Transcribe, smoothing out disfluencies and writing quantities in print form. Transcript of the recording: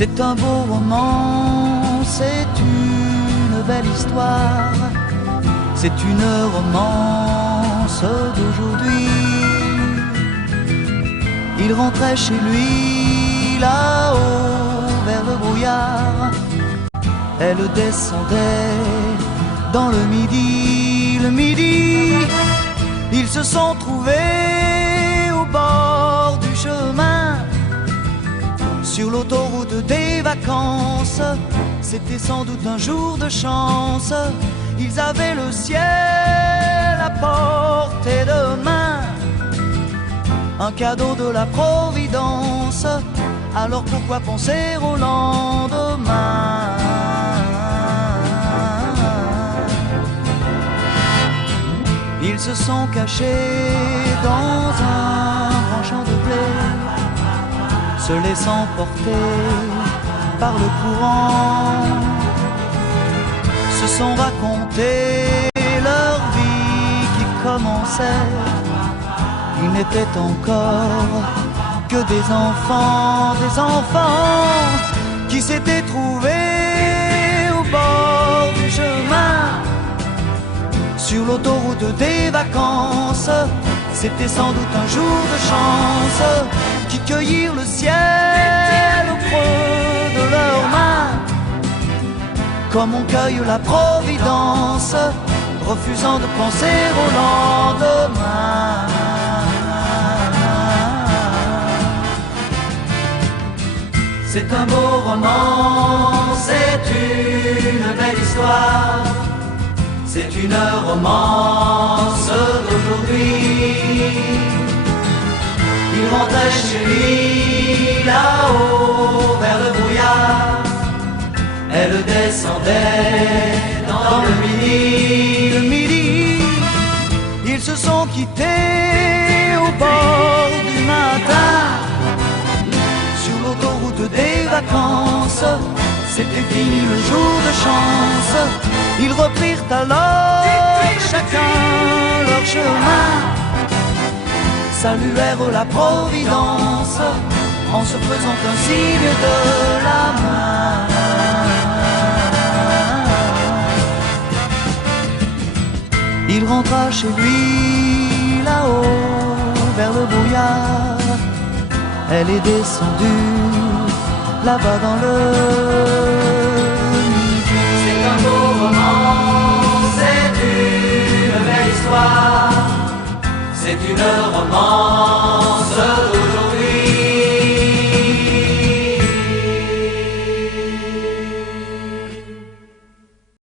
C'est un beau roman, c'est une belle histoire, c'est une romance d'aujourd'hui. Il rentrait chez lui là-haut vers le brouillard, elle descendait dans le midi, ils se sont trouvés au bord du chemin, sur l'autoroute des vacances. C'était sans doute un jour de chance, ils avaient le ciel à portée de main, un cadeau de la Providence, alors pourquoi penser au lendemain? Ils se sont cachés dans un grand champ de blé, se laissant porter par le courant, se sont racontés leur vie qui commençait. Ils n'étaient encore que des enfants qui s'étaient trouvés au bord du chemin, sur l'autoroute des vacances. C'était sans doute un jour de chance, qui cueillirent le ciel au creux de leurs mains, comme on cueille la Providence, refusant de penser au lendemain. C'est un beau roman, c'est une belle histoire, c'est une romance d'aujourd'hui. Il rentrait chez lui là-haut vers le brouillard, elle descendait dans le midi. Ils se sont quittés au bord du matin, sur l'autoroute des vacances. C'était fini le jour de chance, ils reprirent alors chacun leur chemin, saluèrent la Providence en se faisant un signe de la main. Il rentra chez lui là-haut vers le brouillard, elle est descendue là-bas dans le midi. C'est un beau roman, c'est une belle histoire, c'est une romance